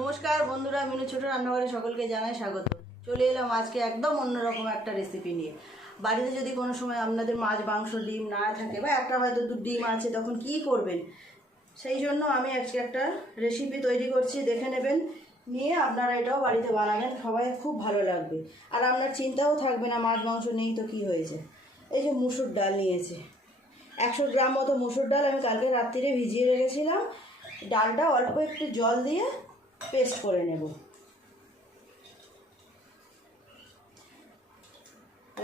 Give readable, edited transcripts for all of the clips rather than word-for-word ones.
নমস্কার বন্ধুরা, মিনু ছোট রান্নাঘরে সকলকে জানাই স্বাগত। চলে এলাম আজকে একদম অন্যরকম একটা রেসিপি নিয়ে। বাড়িতে যদি কোনো সময় আপনাদের মাছ মাংস ডিম না থাকে বা একটা হয়তো ডিম আছে, তখন কি করবেন, সেই জন্য আমি আজকে একটা রেসিপি তৈরি করছি, দেখে নেবেন। নিয়ে আপনারা এটাও বাড়িতে বানাবেন, সবাই খুব ভালো লাগবে। আর আপনার চিন্তাও থাকবে না মাছ মাংস নেই তো কি হয়েছে। এই যে মুসুর ডাল নিয়েছি, 100 গ্রাম মতো মুসুর ডাল আমি কালকে রাত্রিরে ভিজিয়ে রেখেছিলাম। ডালটা অল্প একটু জল দিয়ে পেস্ট করে নেব।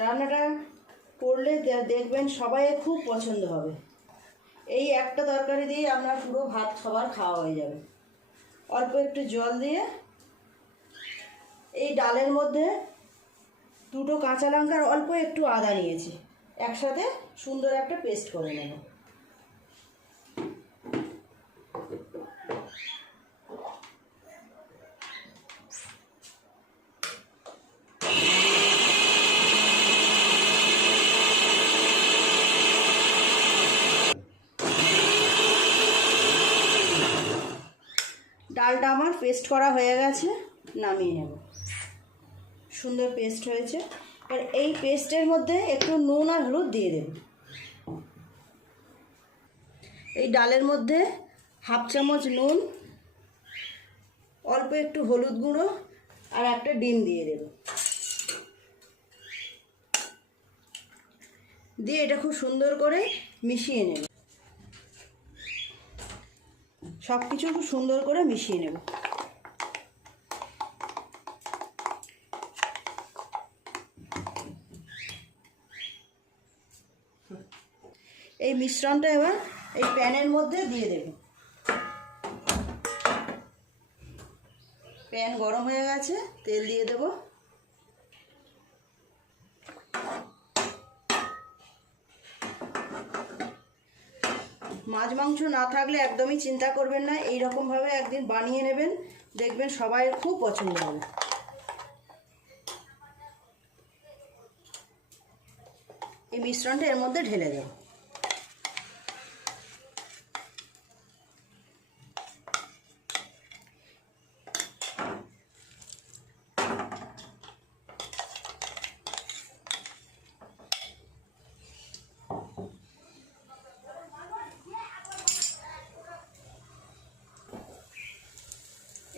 রান্নাটা করলে দেখবেন সবাই খুব পছন্দ হবে। এই একটা তরকারি দিয়ে আপনার পুরো ভাত সবার খাওয়া হয়ে যাবে। অল্প একটু জল দিয়ে এই ডালের মধ্যে 2টো কাঁচা লঙ্কা আর অল্প একটু আদা নিয়েছি, একসাথে সুন্দর একটা পেস্ট করে নেব। ডালটা আমার পেস্ট করা হয়ে গেছে, নামিয়ে নেব। সুন্দর পেস্ট হয়েছে। আর এই পেস্টের মধ্যে একটু নুন আর হলুদ দিয়ে দেব। এই ডালের মধ্যে 1/2 চামচ নুন, অল্প একটু হলুদ গুঁড়ো আর একটা ডিম দিয়ে দেব। দিয়ে এটা খুব সুন্দর করে মিশিয়ে নেব। সব কিছু খুব সুন্দর করে মিশিয়ে নেব। এই মিশ্রণটা এবার এই প্যানের মধ্যে দিয়ে দেব। প্যান গরম হয়ে গেছে, তেল দিয়ে দেব। মাছ মাংস না থাকলে একদমই চিন্তা করবেন না, এই রকমভাবে একদিন বানিয়ে নেবেন, দেখবেন সবাই খুব পছন্দ হবে। এই মিশ্রণটা এর মধ্যে ঢেলে দেব।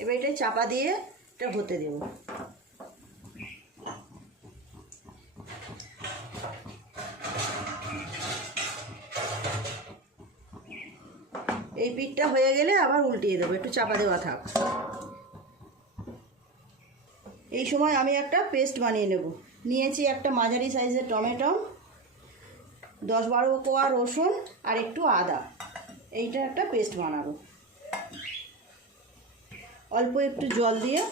এবার এটা চাপা দিয়ে এটা হতে দেব। এই পিঠটা হয়ে গেলে আবার উল্টিয়ে দেবো, একটু চাপা দেওয়া থাক। এই সময় আমি একটা পেস্ট বানিয়ে নেব। নিয়েছি একটা মাঝারি সাইজের টমেটো, 10-12 কোয়া রসুন আর একটু আদা। এইটা একটা পেস্ট বানাবো। অল্প একটু জল দিয়ে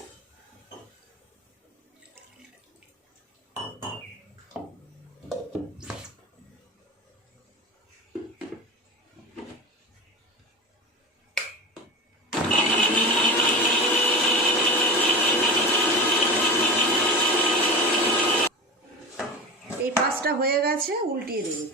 এই পাঁচটা হয়ে গেছে, উল্টিয়ে দেবো।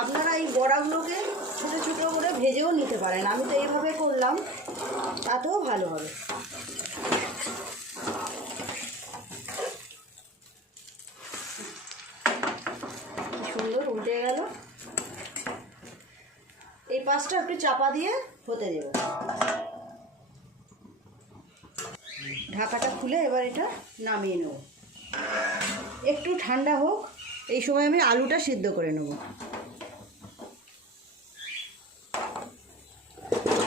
আপনারা এই বড়াগুলোকে ছোটো ছোটো করে ভেজেও নিতে পারেন, আমি তো এইভাবে করলাম, তাতেও ভালো হবে। সুন্দর উল্টে গেল। এই পাঁচটা একটু চাপা দিয়ে হতে দেব। ঢাকাটা খুলে এবার এটা নামিয়ে নেব। একটু ঠান্ডা হোক, এই সময় আমি আলুটা সিদ্ধ করে নেব।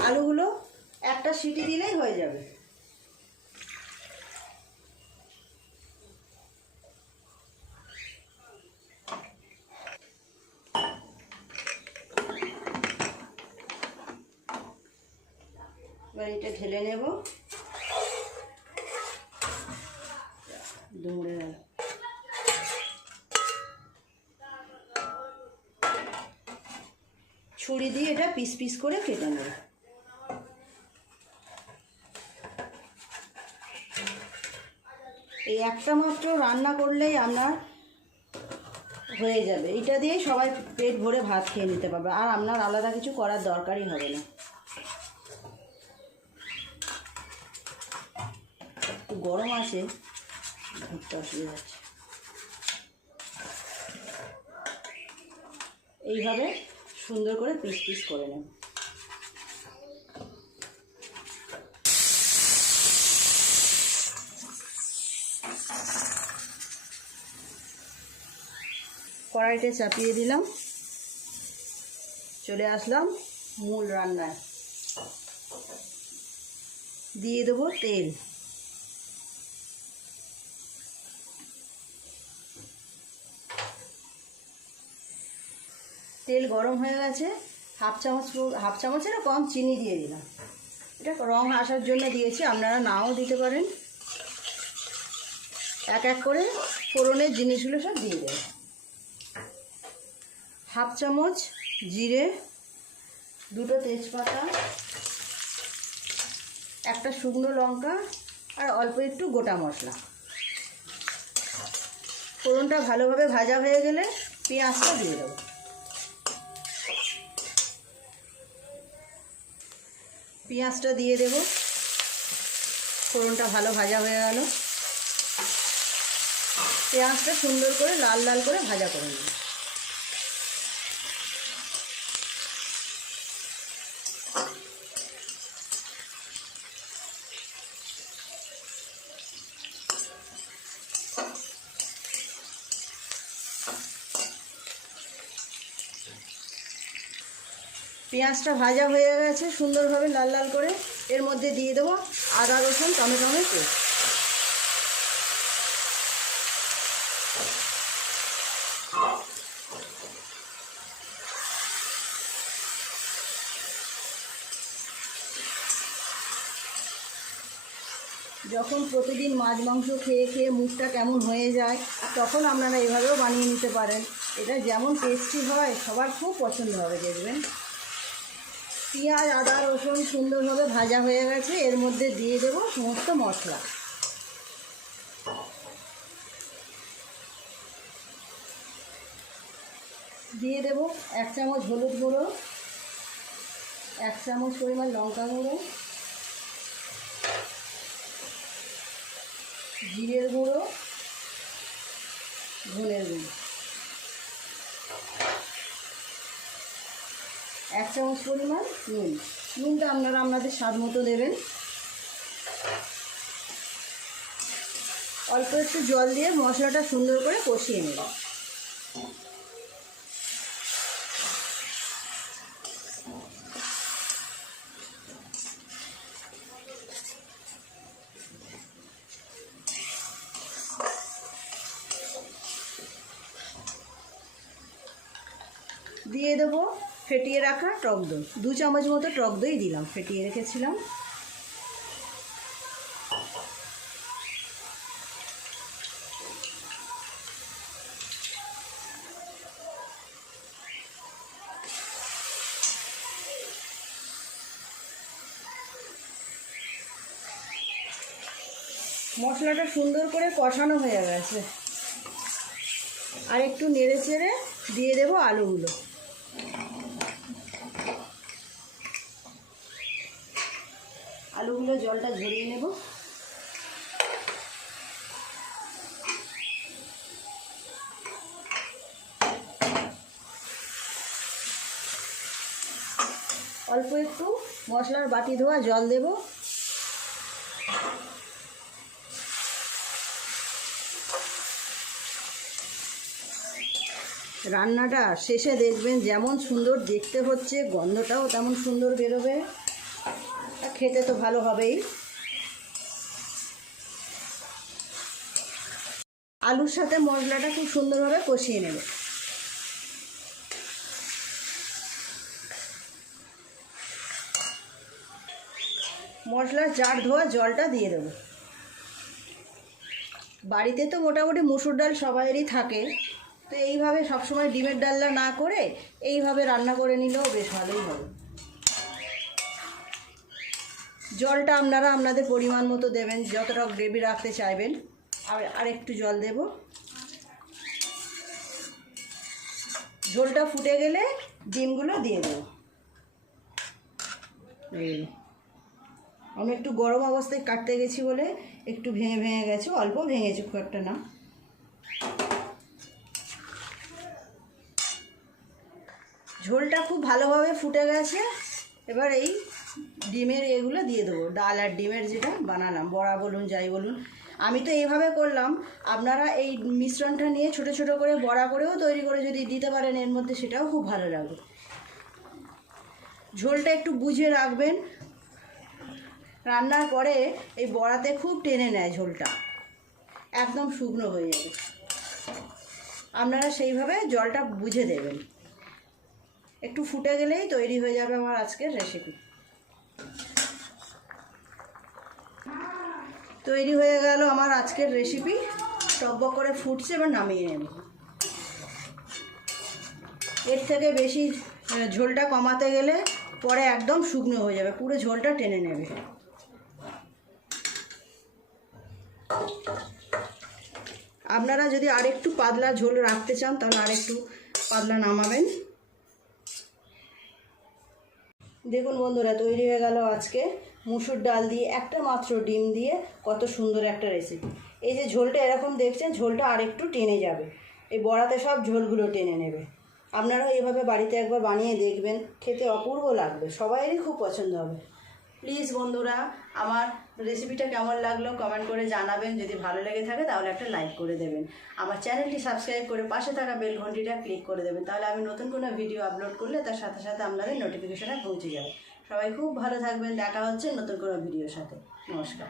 আলুগুলো একটা সিটি দিলেই হয়ে যাবে। এবার এটা ঢেলে নেব। দৌড়ে গেল। ছুরি দিয়ে এটা পিস পিস করে কেটে নেব। এই একটা মাত্র রান্না করলেই আপনার হয়ে যাবে। এটা দিয়ে সবাই পেট ভরে ভাত খেয়ে নিতে পারবে, আর আপনার আলাদা কিছু করার দরকারই হবে না। একটু গরম আছে, ধরতে অসুবিধা হচ্ছে। এইভাবে সুন্দর করে পিস পিস করে নেব। কড়াইতে চাপিয়ে দিলাম, চলে আসলাম মূল রান্নায়। দিয়ে দেবো তেল। তেল গরম হয়ে গেছে, হাফ চামচেরও কম চিনি দিয়ে দিলাম। এটা রং আসার জন্য দিয়েছি, আপনারা নাও দিতে পারেন। এক এক করে ফোড়নের জিনিসগুলো সব দিয়ে দেবেন। হাফ চামচ জিরে, দুটো তেজপাতা, একটা শুকনো লঙ্কা, আর অল্প একটু গোটা মশলা। ফোড়নটা ভালোভাবে ভাজা হয়ে গেলে পেঁয়াজটা দিয়ে দেবো। পেঁয়াজটা দিয়ে দেব। ফোড়নটা ভালো ভাজা হয়ে গেল। পেঁয়াজটা সুন্দর করে লাল লাল করে ভাজা করে নেব। পেঁয়াজটা ভাজা হয়ে গেছে সুন্দরভাবে লাল লাল করে। এর মধ্যে দিয়ে দেবো আদা রসুন টমেটোর পেস্ট। যখন প্রতিদিন মাছ মাংস খেয়ে খেয়ে মুখটা কেমন হয়ে যায়, তখন আপনারা এভাবেও বানিয়ে নিতে পারেন। এটা যেমন টেস্টি হয়, সবার খুব পছন্দ হবে দেখবেন। পেঁয়াজ আদা রসুন সুন্দরভাবে ভাজা হয়ে গেছে। এর মধ্যে দিয়ে দেব সমস্ত মশলা। দিয়ে দেব 1 চামচ হলুদ গুঁড়ো, 1 চামচ পরিমাণ লঙ্কা গুঁড়ো, জিরের গুঁড়ো, ধনের গুঁড়ো, 1 চামচ পরিমাণ নুন। নুনটা আপনারা আপনাদের স্বাদ মতো দেবেন। অল্প একটু জল দিয়ে মশলাটা সুন্দর করে কষিয়ে নেব। দিয়ে দেবো ফেটিয়ে রাখা টক দই। 2 চামচ মতো টক দই দিলাম, ফেটিয়ে রেখেছিলাম। মশলাটা সুন্দর করে কষানো হয়ে গেছে। আর একটু নেড়ে চেড়ে দিয়ে দেবো আলুগুলো। আলুগুলো জলটা ঝরিয়ে নেব। অল্প একটু মশলার বাটি ধোয়া জল দেব। রান্নাটা শেষে দেখবেন যেমন সুন্দর দেখতে হচ্ছে, গন্ধটাও তেমন সুন্দর বেরোবে, খেতে তো ভালো হবেই। আলুর সাথে মশলাটা খুব সুন্দরভাবে কষিয়ে নেব। মশলার চার ধোয়া জলটা দিয়ে দেব। বাড়িতে তো মোটামুটি মুসুর ডাল সবাইয়েরই থাকে, তো এইভাবে সবসময় ডিমের ডালনা না করে এইভাবে রান্না করে নিলেও বেশ ভালোই হবে। জলটা আপনারা আপনাদের পরিমাণ মতো দেবেন, যতটা গ্রেভি রাখতে চাইবেন। আর একটু জল দেব। ঝোলটা ফুটে গেলে ডিমগুলো দিয়ে দেবো। আমি একটু গরম অবস্থায় কাটতে গেছি বলে একটু ভেঙে ভেঙে গেছে, অল্প ভেঙেছে, খুব একটা না। ঝোলটা খুব ভালোভাবে ফুটে গেছে। এবার এই ডিমের এগুলো দিয়ে দেবো, ডাল আর ডিমের যেটা বানালাম, বড়া বলুন যাই বলুন। আমি তো এইভাবে করলাম, আপনারা এই মিশ্রণটা নিয়ে ছোট ছোট করে বড়া করেও তৈরি করে যদি দিতে পারেন এর মধ্যে, সেটাও খুব ভালো লাগবে। ঝোলটা একটু বুঝে রাখবেন, রান্নার পরে এই বড়াতে খুব টেনে নেয় ঝোলটা, একদম শুকনো হয়ে যাবে। আপনারা সেইভাবে জলটা বুঝে দেবেন। একটু ফুটে গেলেই তৈরি হয়ে যাবে আমার আজকের রেসিপি। তৈরি হয়ে গেল আমার আজকের রেসিপি, টকবক করে ফুটছে, এবার নামিয়ে নেব। এর থেকে বেশি ঝোলটা কমাতে গেলে পরে একদম শুকনো হয়ে যাবে, পুরো ঝোলটা টেনে নেবে। আপনারা যদি আরেকটু পাতলা ঝোল রাখতে চান তাহলে আরেকটু পাতলা নামাবেন। দেখুন বন্ধুরা, তৈরি হয়ে গেল আজকে মুসুর ডাল দিয়ে একটা মাত্র ডিম দিয়ে কত সুন্দর একটা রেসিপি। এই যে ঝোলটা এরকম দেখছেন, ঝোলটা আরেকটু টেনে যাবে, এই বড়াতে সব ঝোলগুলো টেনে নেবে। আপনারাও এইভাবে বাড়িতে একবার বানিয়ে দেখবেন, খেতে অপূর্ব লাগবে, সবাইয়েরই খুব পছন্দ হবে। প্লিজ বন্ধুরা, আমার রেসিপিটা কেমন লাগলো কমেন্ট করে জানাবেন। যদি ভালো লেগে থাকে তাহলে একটা লাইক করে দেবেন। আমার চ্যানেলটি সাবস্ক্রাইব করে পাশে থাকা বেল ঘন্টিটা ক্লিক করে দেবেন, তাহলে আমি নতুন কোনো ভিডিও আপলোড করলে তার সাথে সাথে আপনাদের নোটিফিকেশনে পৌঁছে যাবে। সবাই খুব ভালো থাকবেন, দেখা হচ্ছে নতুন কোনো ভিডিওর সাথে। নমস্কার।